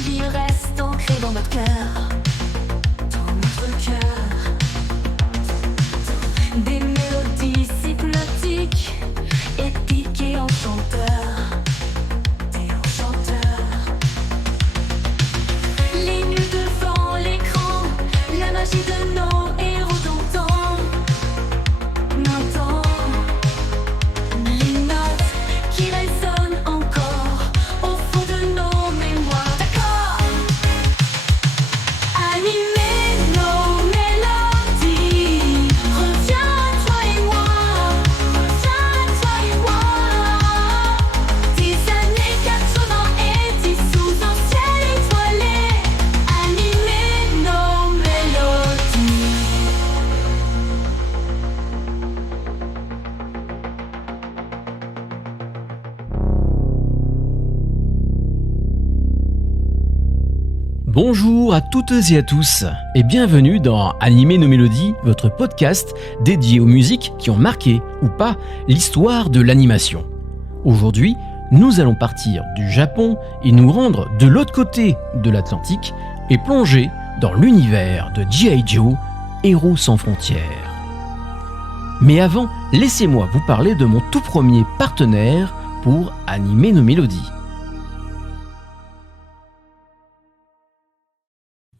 souvenir reste ancré dans notre cœur. Dans notre cœur. Des mélodies hypnotiques, épiques et enchanteurs. Des enchanteurs. Les nues devant l'écran, la magie de nos héros d'antan. N'entend les notes qui résonnent encore au fond de nos mémoires. D'accord. Animer nos mélodies. Reviens toi et moi. Reviens toi et moi. Des années 80 et 10 sous un ciel étoilé. Animer nos mélodies. Bonjour à toutes et à tous et bienvenue dans Animer nos mélodies, votre podcast dédié aux musiques qui ont marqué ou pas l'histoire de l'animation. Aujourd'hui, nous allons partir du Japon et nous rendre de l'autre côté de l'Atlantique et plonger dans l'univers de G.I. Joe, Héros sans frontières. Mais avant, laissez-moi vous parler de mon tout premier partenaire pour Animer nos mélodies.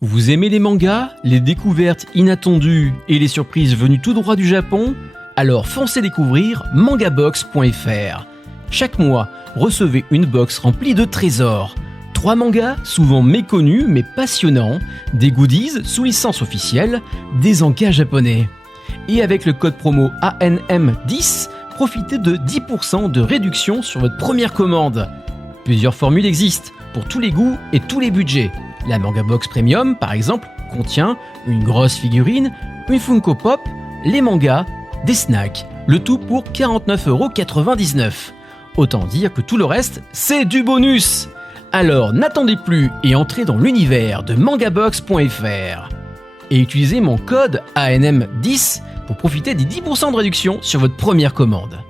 Vous aimez les mangas, les découvertes inattendues et les surprises venues tout droit du Japon ? Alors foncez découvrir mangabox.fr. Chaque mois, recevez une box remplie de trésors. 3 mangas, souvent méconnus mais passionnants, des goodies sous licence officielle, des encas japonais. Et avec le code promo ANM10, profitez de 10% de réduction sur votre première commande. Plusieurs formules existent pour tous les goûts et tous les budgets. La Manga Box Premium, par exemple, contient une grosse figurine, une Funko Pop, les mangas, des snacks, le tout pour 49,99€. Autant dire que tout le reste, c'est du bonus. Alors n'attendez plus et entrez dans l'univers de mangabox.fr. Et utilisez mon code ANM10 pour profiter des 10% de réduction sur votre première commande.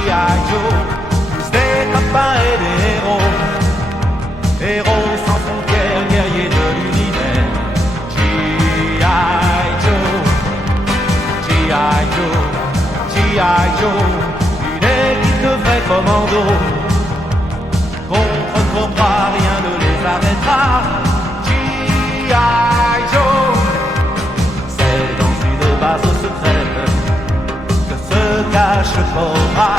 G.I. Joe, plus des copains et des héros, héros sans frontières, guerriers de l'univers. G.I. Joe, G.I. Joe, G.I. Joe, une équipe de vrais commandos. Contre Cobra, rien ne les arrêtera. G.I. Joe, c'est dans une base secrète se cache Cobra.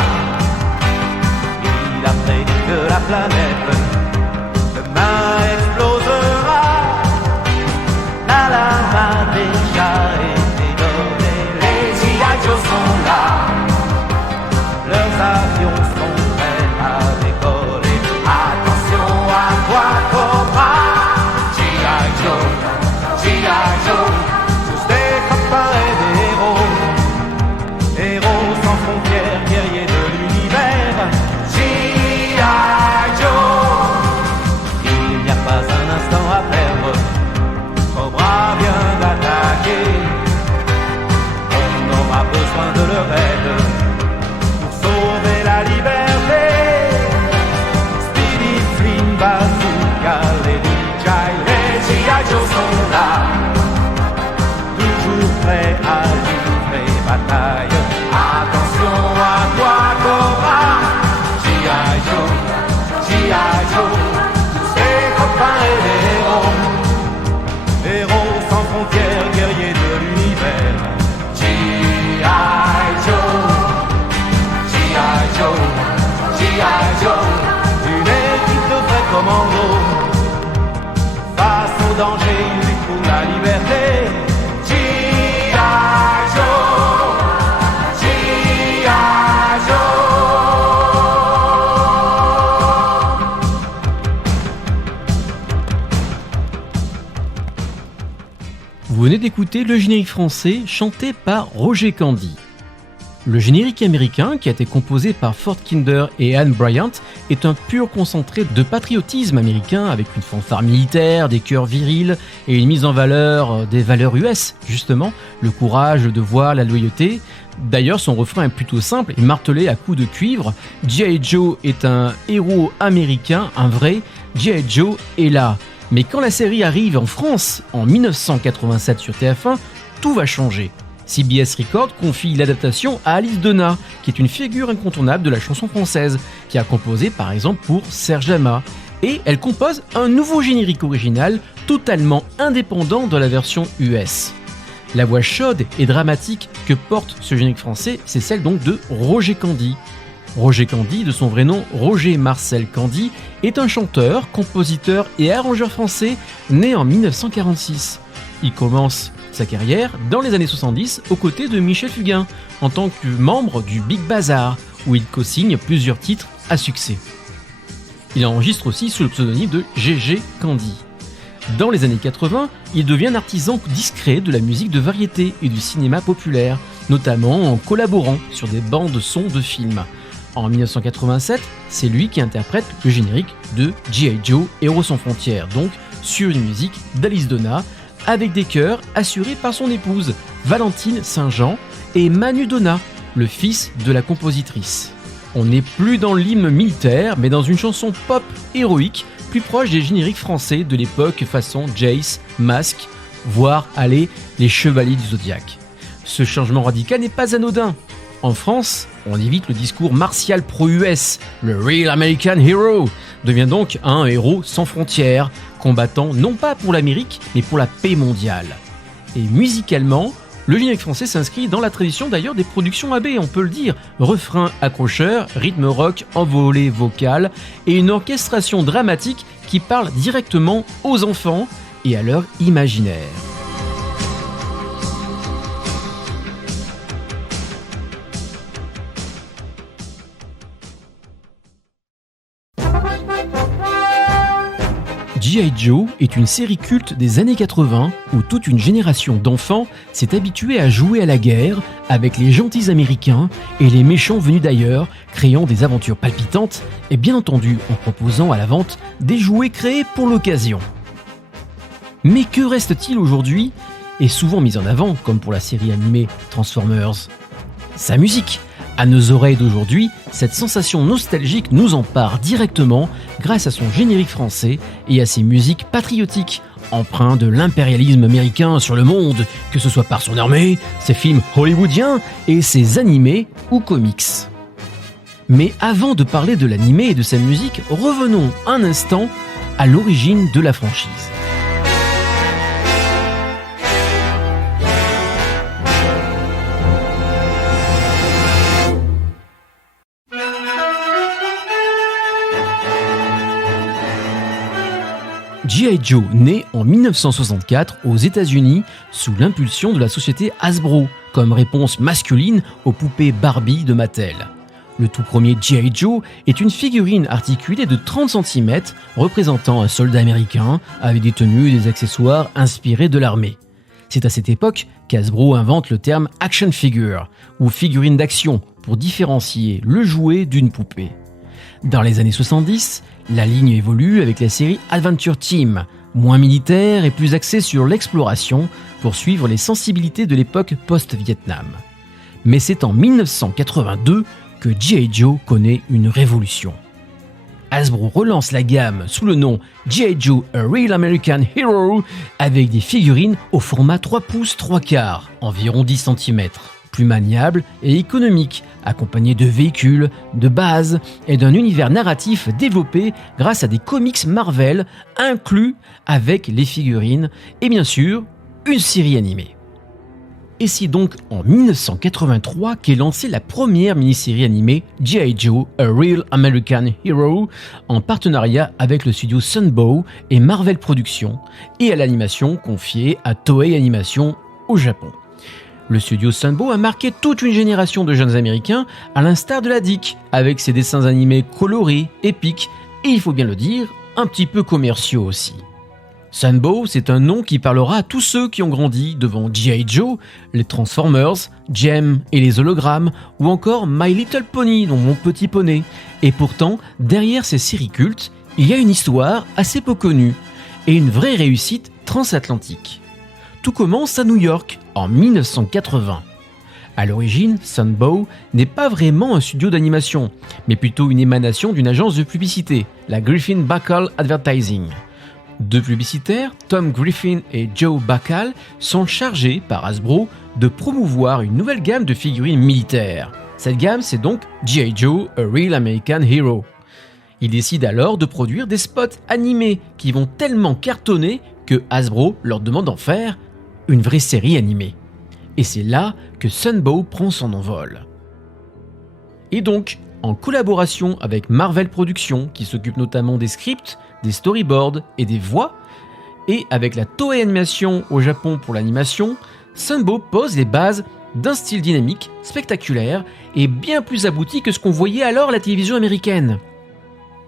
Il a prédit que la planète demain explosera. L'alarme a déjà été donnée. Les G.I. Joe sont là. Leurs avions sont prêts à décoller. Attention à toi Cobra. G.I. Joe, G.I. Joe, tous des copains et des héros. Héros sans frontières, guerriers de l'univers. G.I. Joe, il n'y a pas un instant à perdre. Cobra vient d'attaquer. On aura besoin de leur aide pour sauver la liberté. Speedy, Flynn, Bazooka, Lady Jai, les G.I. Joe sont là, toujours prêts à livrer bataille. Attention à toi Cobra. G.I. Joe, G.I. Joe, tous ces copains et des héros, héros sans frontières, guerriers de l'univers. G.I. Joe, G.I. Joe, G.I. Joe, une équipe de vrais commandos. Face au danger, ils luttent pour la liberté. G.I. Joe, G.I. Joe. Vous venez d'écouter le générique français chanté par Roger Candy. Le générique américain, qui a été composé par Fort Kinder et Anne Bryant, est un pur concentré de patriotisme américain avec une fanfare militaire, des chœurs virils et une mise en valeur des valeurs US, justement, le courage, le devoir, la loyauté. D'ailleurs, son refrain est plutôt simple et martelé à coups de cuivre. G.I. Joe est un héros américain, un vrai. G.I. Joe est là. Mais quand la série arrive en France, en 1987 sur TF1, tout va changer. CBS Records confie l'adaptation à Alice Donna, qui est une figure incontournable de la chanson française, qui a composé par exemple pour Serge Lama. Et elle compose un nouveau générique original, totalement indépendant de la version US. La voix chaude et dramatique que porte ce générique français, c'est celle donc de Roger Candy. Roger Candy, de son vrai nom Roger Marcel Candy, est un chanteur, compositeur et arrangeur français né en 1946. Il commence sa carrière dans les années 70 aux côtés de Michel Fugain en tant que membre du Big Bazar où il co-signe plusieurs titres à succès. Il enregistre aussi sous le pseudonyme de GG Candy. Dans les années 80, il devient un artisan discret de la musique de variété et du cinéma populaire, notamment en collaborant sur des bandes son de films. En 1987, c'est lui qui interprète le générique de G.I. Joe Héros sans frontières, donc sur une musique d'Alice Donna, avec des chœurs assurés par son épouse, Valentine Saint-Jean, et Manu Donna, le fils de la compositrice. On n'est plus dans l'hymne militaire, mais dans une chanson pop héroïque, plus proche des génériques français de l'époque façon Jace, Mask, voire, allez, les Chevaliers du Zodiaque. Ce changement radical n'est pas anodin. En France, on évite le discours martial pro-US, le Real American Hero devient donc un héros sans frontières, combattant non pas pour l'Amérique, mais pour la paix mondiale. Et musicalement, le générique français s'inscrit dans la tradition d'ailleurs des productions AB, on peut le dire. Refrain accrocheur, rythme rock, envolée vocale et une orchestration dramatique qui parle directement aux enfants et à leur imaginaire. G.I. Joe est une série culte des années 80 où toute une génération d'enfants s'est habituée à jouer à la guerre avec les gentils américains et les méchants venus d'ailleurs, créant des aventures palpitantes et bien entendu en proposant à la vente des jouets créés pour l'occasion. Mais que reste-t-il aujourd'hui, et souvent mis en avant comme pour la série animée Transformers ? Sa musique. À nos oreilles d'aujourd'hui, cette sensation nostalgique nous empare directement grâce à son générique français et à ses musiques patriotiques, empreints de l'impérialisme américain sur le monde, que ce soit par son armée, ses films hollywoodiens et ses animés ou comics. Mais avant de parler de l'animé et de sa musique, revenons un instant à l'origine de la franchise. G.I. Joe naît en 1964 aux États-Unis sous l'impulsion de la société Hasbro, comme réponse masculine aux poupées Barbie de Mattel. Le tout premier G.I. Joe est une figurine articulée de 30 cm représentant un soldat américain avec des tenues et des accessoires inspirés de l'armée. C'est à cette époque qu'Hasbro invente le terme action figure, ou figurine d'action, pour différencier le jouet d'une poupée. Dans les années 70, la ligne évolue avec la série Adventure Team, moins militaire et plus axée sur l'exploration pour suivre les sensibilités de l'époque post-Vietnam. Mais c'est en 1982 que G.I. Joe connaît une révolution. Hasbro relance la gamme sous le nom G.I. Joe A Real American Hero avec des figurines au format 3 pouces 3/4, environ 10 cm. Plus maniable et économique, accompagné de véhicules, de bases et d'un univers narratif développé grâce à des comics Marvel inclus avec les figurines et bien sûr une série animée. Et c'est donc en 1983 qu'est lancée la première mini-série animée G.I. Joe A Real American Hero en partenariat avec le studio Sunbow et Marvel Productions et à l'animation confiée à Toei Animation au Japon. Le studio Sunbow a marqué toute une génération de jeunes américains, à l'instar de la DIC, avec ses dessins animés colorés, épiques, et il faut bien le dire, un petit peu commerciaux aussi. Sunbow, c'est un nom qui parlera à tous ceux qui ont grandi devant G.I. Joe, les Transformers, Jem et les hologrammes, ou encore My Little Pony, dont Mon Petit Poney. Et pourtant, derrière ces séries cultes, il y a une histoire assez peu connue, et une vraie réussite transatlantique. Tout commence à New York, en 1980. À l'origine, Sunbow n'est pas vraiment un studio d'animation, mais plutôt une émanation d'une agence de publicité, la Griffin Bacall Advertising. Deux publicitaires, Tom Griffin et Joe Bacall, sont chargés par Hasbro de promouvoir une nouvelle gamme de figurines militaires. Cette gamme, c'est donc G.I. Joe, A Real American Hero. Ils décident alors de produire des spots animés qui vont tellement cartonner que Hasbro leur demande d'en faire une vraie série animée. Et c'est là que Sunbow prend son envol. Et donc, en collaboration avec Marvel Productions, qui s'occupe notamment des scripts, des storyboards et des voix, et avec la Toei Animation au Japon pour l'animation, Sunbow pose les bases d'un style dynamique, spectaculaire et bien plus abouti que ce qu'on voyait alors à la télévision américaine.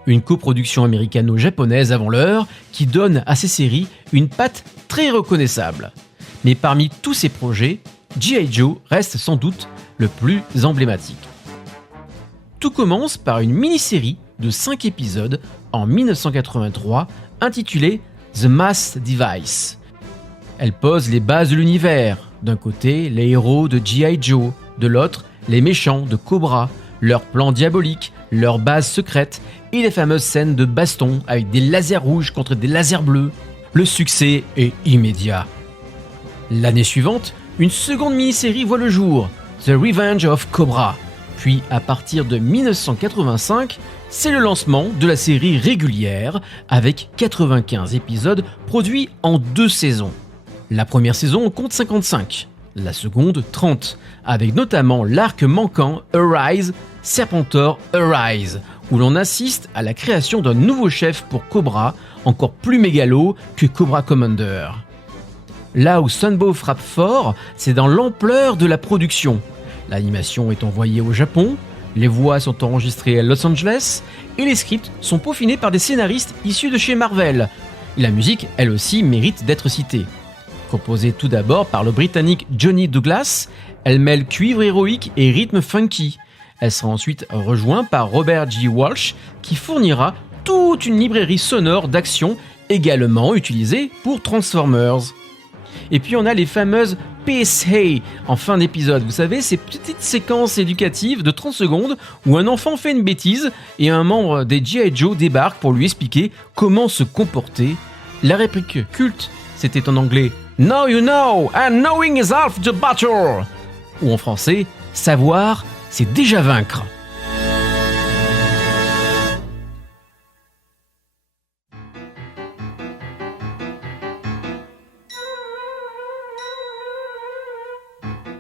Une coproduction américano-japonaise avant l'heure qui donne à ces séries une patte très reconnaissable. Mais parmi tous ces projets, G.I. Joe reste sans doute le plus emblématique. Tout commence par une mini-série de 5 épisodes en 1983 intitulée The Mass Device. Elle pose les bases de l'univers. D'un côté, les héros de G.I. Joe, de l'autre, les méchants de Cobra, leurs plans diaboliques, leurs bases secrètes et les fameuses scènes de baston avec des lasers rouges contre des lasers bleus. Le succès est immédiat. L'année suivante, une seconde mini-série voit le jour, The Revenge of Cobra. Puis, à partir de 1985, c'est le lancement de la série régulière avec 95 épisodes produits en 2 saisons. La première saison compte 55, la seconde 30, avec notamment l'arc manquant Arise, Serpentor Arise, où l'on assiste à la création d'un nouveau chef pour Cobra, encore plus mégalo que Cobra Commander. Là où Sunbow frappe fort, c'est dans l'ampleur de la production. L'animation est envoyée au Japon, les voix sont enregistrées à Los Angeles et les scripts sont peaufinés par des scénaristes issus de chez Marvel. La musique, elle aussi, mérite d'être citée. Composée tout d'abord par le Britannique Johnny Douglas, elle mêle cuivre héroïque et rythme funky. Elle sera ensuite rejointe par Robert G. Walsh qui fournira toute une librairie sonore d'action également utilisée pour Transformers. Et puis on a les fameuses PSA en fin d'épisode. Vous savez, ces petites séquences éducatives de 30 secondes où un enfant fait une bêtise et un membre des G.I. Joe débarque pour lui expliquer comment se comporter. La réplique culte, c'était en anglais « Now you know, and knowing is half the battle » ou en français « Savoir, c'est déjà vaincre ».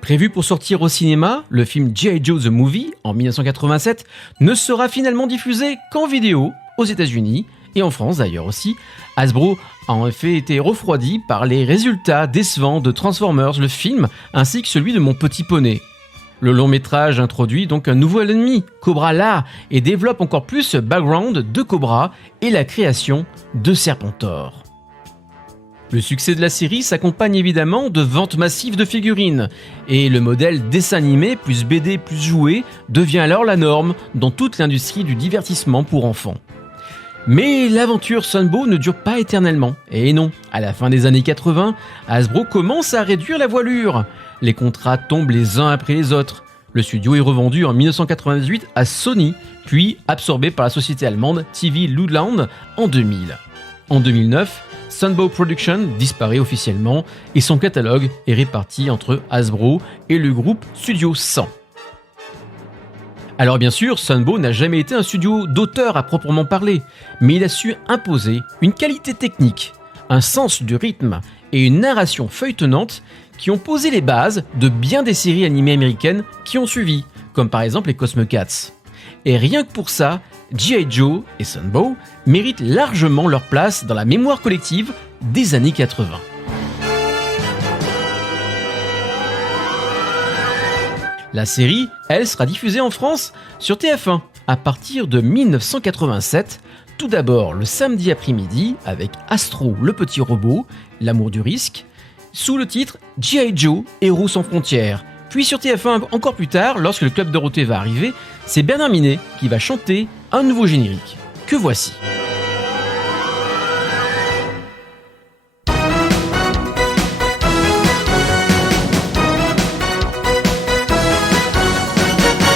Prévu pour sortir au cinéma, le film G.I. Joe The Movie, en 1987, ne sera finalement diffusé qu'en vidéo aux États-Unis et en France d'ailleurs aussi. Hasbro a en effet été refroidi par les résultats décevants de Transformers, le film, ainsi que celui de Mon Petit Poney. Le long métrage introduit donc un nouveau ennemi, Cobra là, et développe encore plus ce background de Cobra et la création de Serpentor. Le succès de la série s'accompagne évidemment de ventes massives de figurines, et le modèle dessin animé plus BD plus jouet devient alors la norme dans toute l'industrie du divertissement pour enfants. Mais l'aventure Sunbow ne dure pas éternellement, et non, à la fin des années 80, Hasbro commence à réduire la voilure. Les contrats tombent les uns après les autres. Le studio est revendu en 1998 à Sony, puis absorbé par la société allemande TV Ludland en 2000. En 2009, Sunbow Productions disparaît officiellement et son catalogue est réparti entre Hasbro et le groupe Studio 100. Alors bien sûr, Sunbow n'a jamais été un studio d'auteur à proprement parler, mais il a su imposer une qualité technique, un sens du rythme et une narration feuilletonnante qui ont posé les bases de bien des séries animées américaines qui ont suivi, comme par exemple les Cosmocats. Et rien que pour ça, G.I. Joe et Sunbow méritent largement leur place dans la mémoire collective des années 80. La série, elle, sera diffusée en France sur TF1 à partir de 1987, Tout d'abord le samedi après-midi avec Astro le petit robot, l'amour du risque, sous le titre G.I. Joe, Héros sans frontières. Puis sur TF1 encore plus tard, lorsque le Club Dorothée va arriver, c'est Bernard Minet qui va chanter un nouveau générique. Que voici.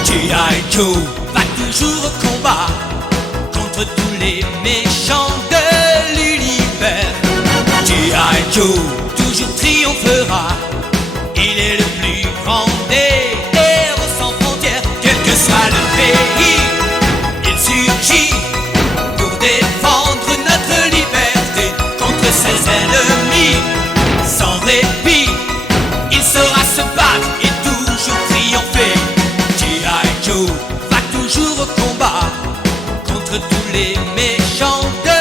G.I. Joe va toujours au combat contre tous les méchants de l'univers. G.I. Joe toujours triomphera. Il est le plus grand des héros sans frontières. Quel que soit le pays, il surgit pour défendre notre liberté contre ses ennemis. Sans répit, il saura se battre et toujours triompher. G.I. Joe va toujours au combat contre tous les méchants de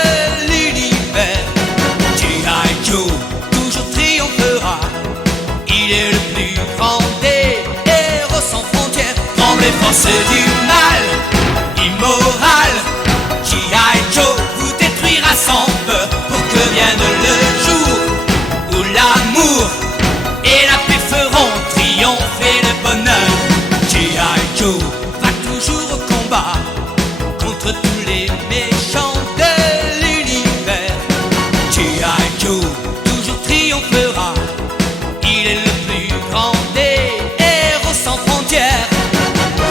l'univers. G.I. Joe toujours triomphera. Il est le plus grand des héros sans frontières. Contre les forces du mal, immoral, G.I. Joe vous détruira sans peur pour que vienne le jour où l'amour et la paix feront triompher le bonheur. G.I. Joe va toujours au combat contre tous les méchants de l'univers. G.I. Joe toujours triomphera. Il est le plus grand des héros sans frontières. G.I.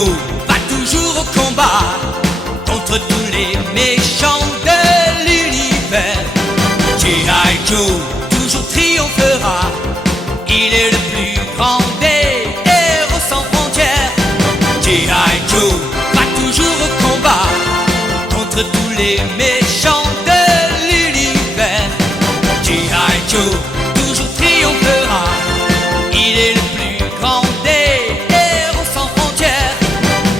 Joe va toujours au combat contre tous les méchants de l'univers. G.I. Joe toujours triomphera. Il est le plus grand des héros sans frontières. G.I. Joe va toujours au combat contre tous les méchants de l'univers. G.I. Joe toujours triomphera. Il est le plus grand des héros sans frontières.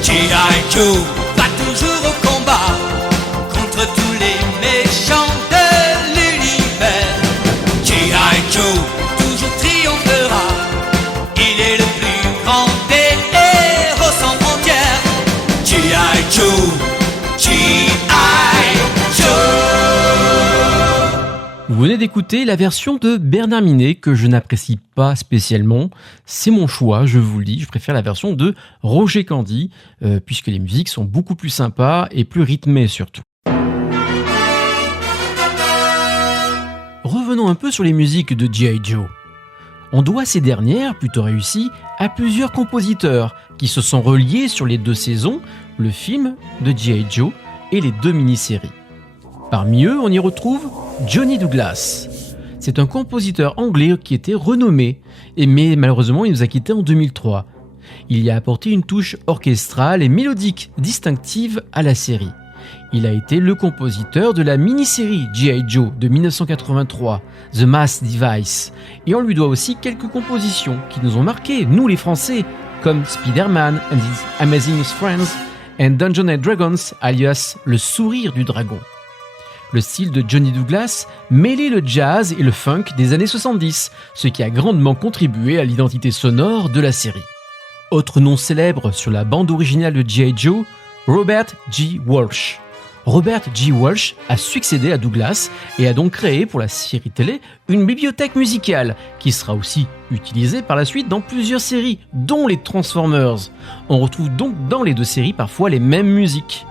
G.I. Joe va toujours au combat contre tous les méchants de l'univers. G.I. Joe toujours triomphera. Il est le plus grand des héros sans frontières. G.I. Joe, G.I. Joe. Vous venez d'écouter la version de Bernard Minet que je n'apprécie pas spécialement. C'est mon choix, je vous le dis. Je préfère la version de Roger Candy, puisque les musiques sont beaucoup plus sympas et plus rythmées surtout. Revenons un peu sur les musiques de G.I. Joe. On doit ces dernières, plutôt réussies, à plusieurs compositeurs qui se sont reliés sur les 2 saisons, le film de G.I. Joe et les 2 mini-séries. Parmi eux, on y retrouve Johnny Douglas. C'est un compositeur anglais qui était renommé, mais malheureusement il nous a quittés en 2003. Il y a apporté une touche orchestrale et mélodique distinctive à la série. Il a été le compositeur de la mini-série G.I. Joe de 1983, The Mass Device, et on lui doit aussi quelques compositions qui nous ont marqués, nous les Français, comme Spider-Man and His Amazing Friends and Dungeons and Dragons, alias Le Sourire du Dragon. Le style de Johnny Douglas mêlait le jazz et le funk des années 70, ce qui a grandement contribué à l'identité sonore de la série. Autre nom célèbre sur la bande originale de G.I. Joe, Robert G. Walsh. Robert G. Walsh a succédé à Douglas et a donc créé pour la série télé une bibliothèque musicale qui sera aussi utilisée par la suite dans plusieurs séries, dont les Transformers. On retrouve donc dans les 2 séries parfois les mêmes musiques.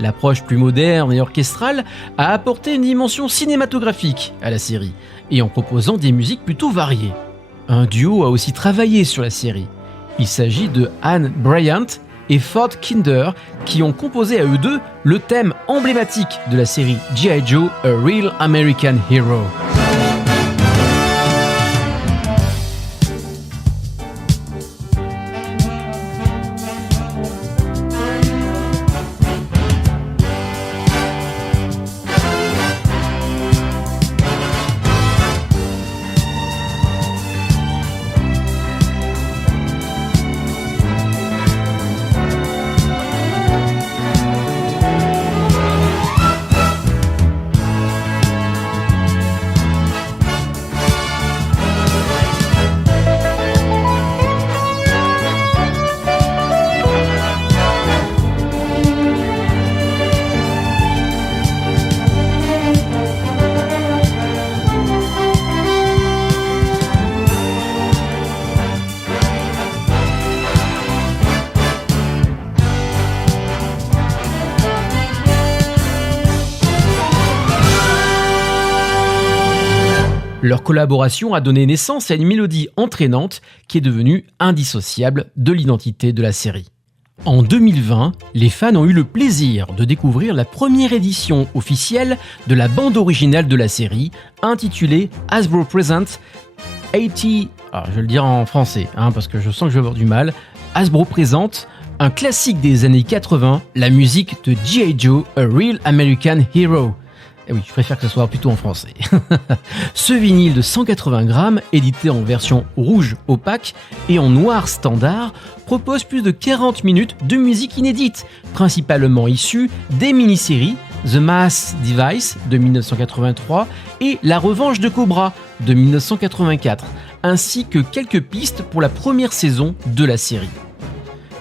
L'approche plus moderne et orchestrale a apporté une dimension cinématographique à la série, et en proposant des musiques plutôt variées. Un duo a aussi travaillé sur la série. Il s'agit de Anne Bryant et Ford Kinder qui ont composé à eux deux le thème emblématique de la série G.I. Joe, A Real American Hero. Leur collaboration a donné naissance à une mélodie entraînante qui est devenue indissociable de l'identité de la série. En 2020, les fans ont eu le plaisir de découvrir la première édition officielle de la bande originale de la série, intitulée Hasbro Present 80... Alors, je vais le dire en français, parce que je sens que je vais avoir du mal. Hasbro présente un classique des années 80, la musique de G.I. Joe, A Real American Hero. Et oui, je préfère que ce soit plutôt en français. Ce vinyle de 180 grammes, édité en version rouge opaque et en noir standard, propose plus de 40 minutes de musique inédite, principalement issue des mini-séries The Mass Device de 1983 et La Revanche de Cobra de 1984, ainsi que quelques pistes pour la première saison de la série.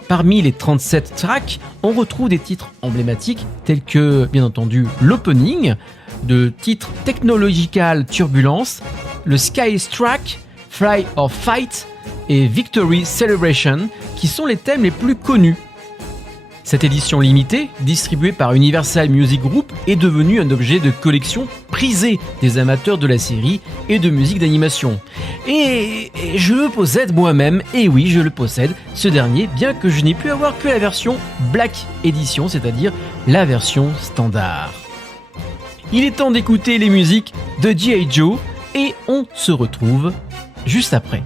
Parmi les 37 tracks, on retrouve des titres emblématiques tels que, bien entendu, l'opening, de titres Technological Turbulence, le Sky Track, Fly or Fight et Victory Celebration, qui sont les thèmes les plus connus. Cette édition limitée, distribuée par Universal Music Group, est devenue un objet de collection prisé des amateurs de la série et de musique d'animation. Et je le possède moi-même, et oui, je le possède, ce dernier, bien que je n'ai pu avoir que la version Black Edition, c'est-à-dire la version standard. Il est temps d'écouter les musiques de G.I. Joe, et on se retrouve juste après.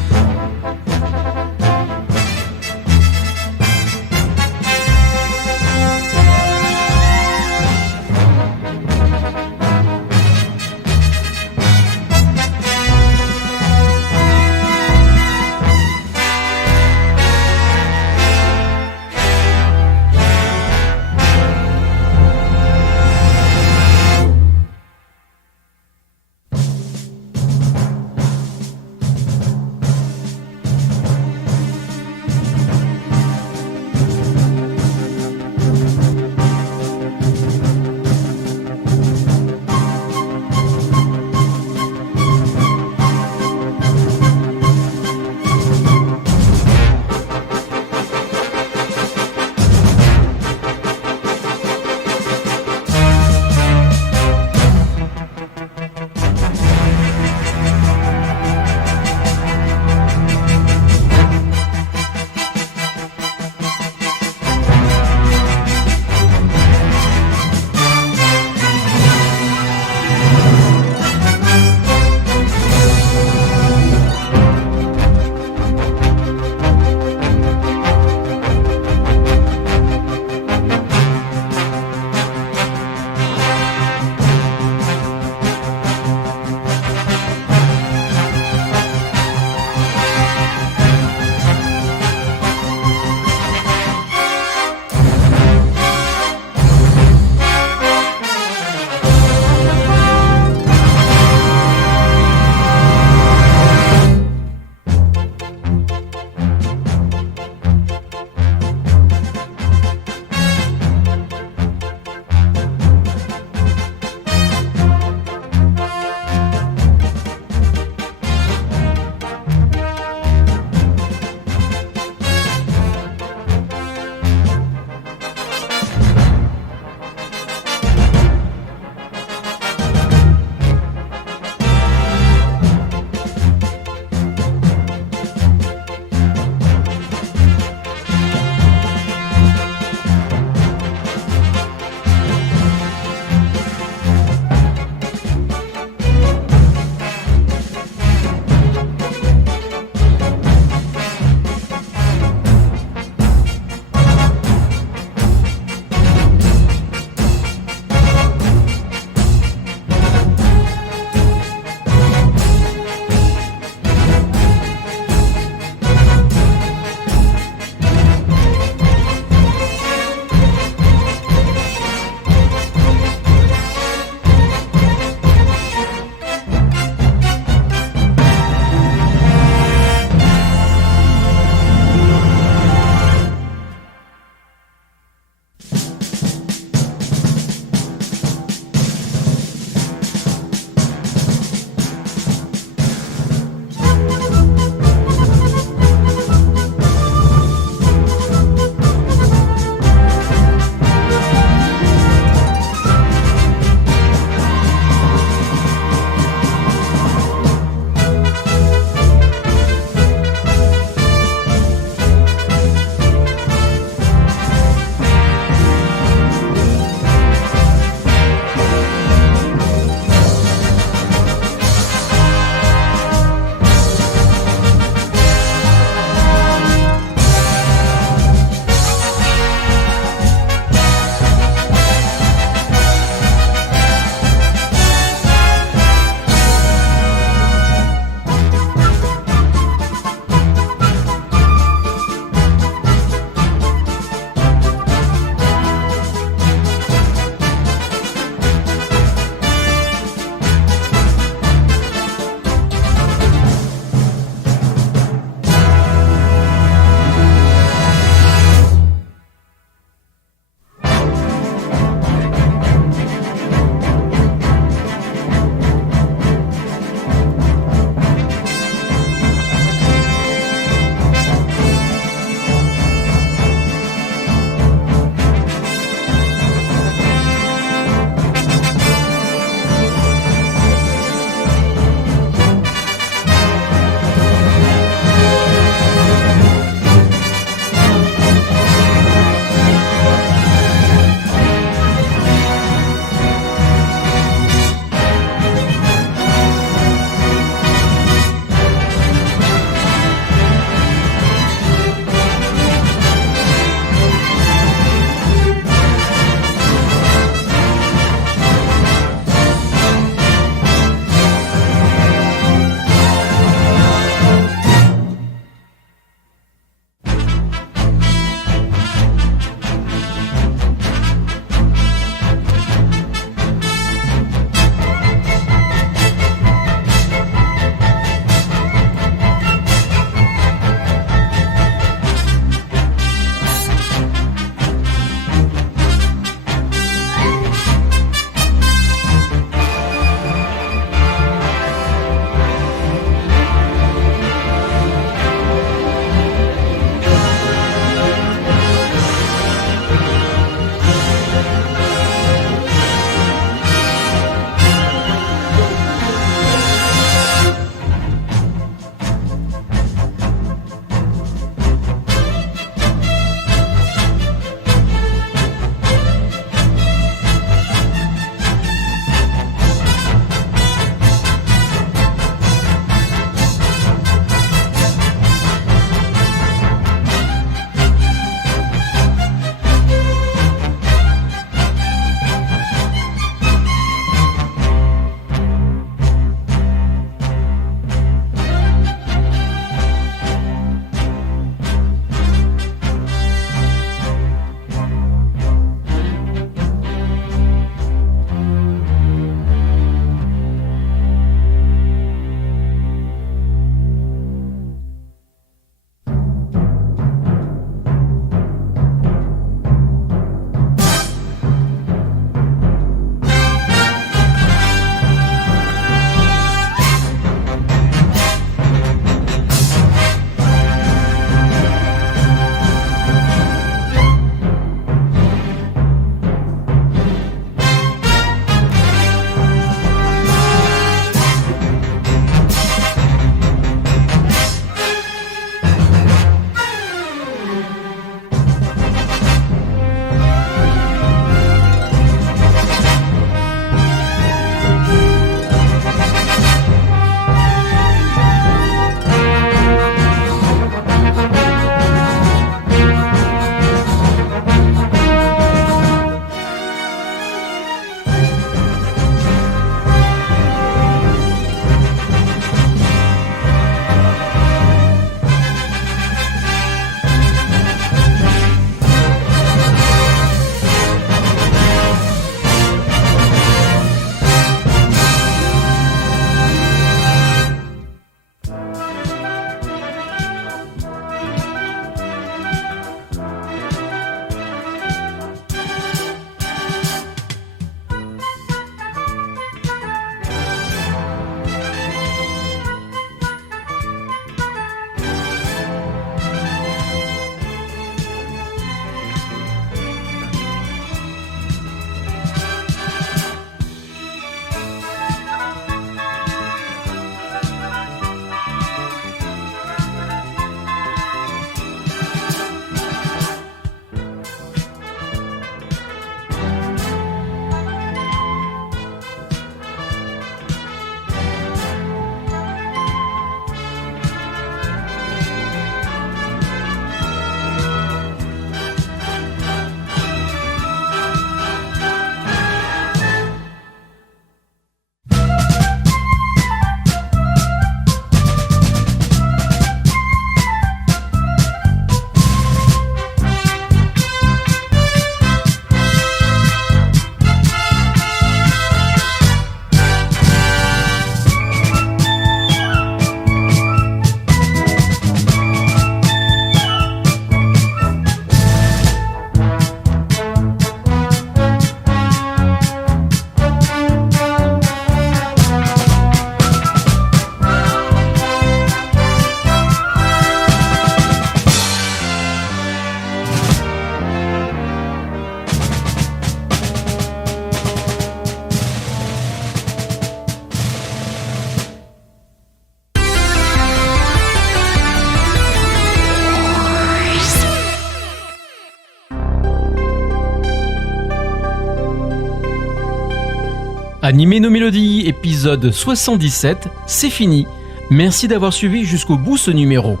Animé nos mélodies, épisode 77, c'est fini. Merci d'avoir suivi jusqu'au bout ce numéro.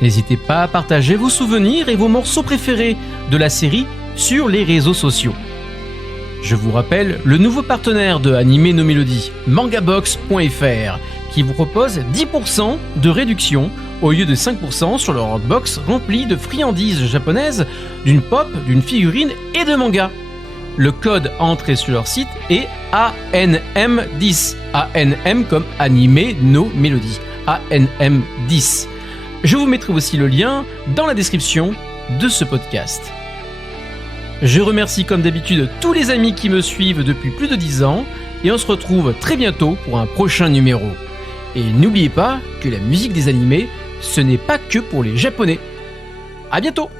N'hésitez pas à partager vos souvenirs et vos morceaux préférés de la série sur les réseaux sociaux. Je vous rappelle le nouveau partenaire de Animé nos mélodies, Mangabox.fr, qui vous propose 10% de réduction au lieu de 5% sur leur box remplie de friandises japonaises, d'une pop, d'une figurine et de mangas. Le code à entrer sur leur site est ANM10. ANM comme Animé nos mélodies. ANM10. Je vous mettrai aussi le lien dans la description de ce podcast. Je remercie comme d'habitude tous les amis qui me suivent depuis plus de 10 ans et on se retrouve très bientôt pour un prochain numéro. Et n'oubliez pas que la musique des animés, ce n'est pas que pour les Japonais. À bientôt!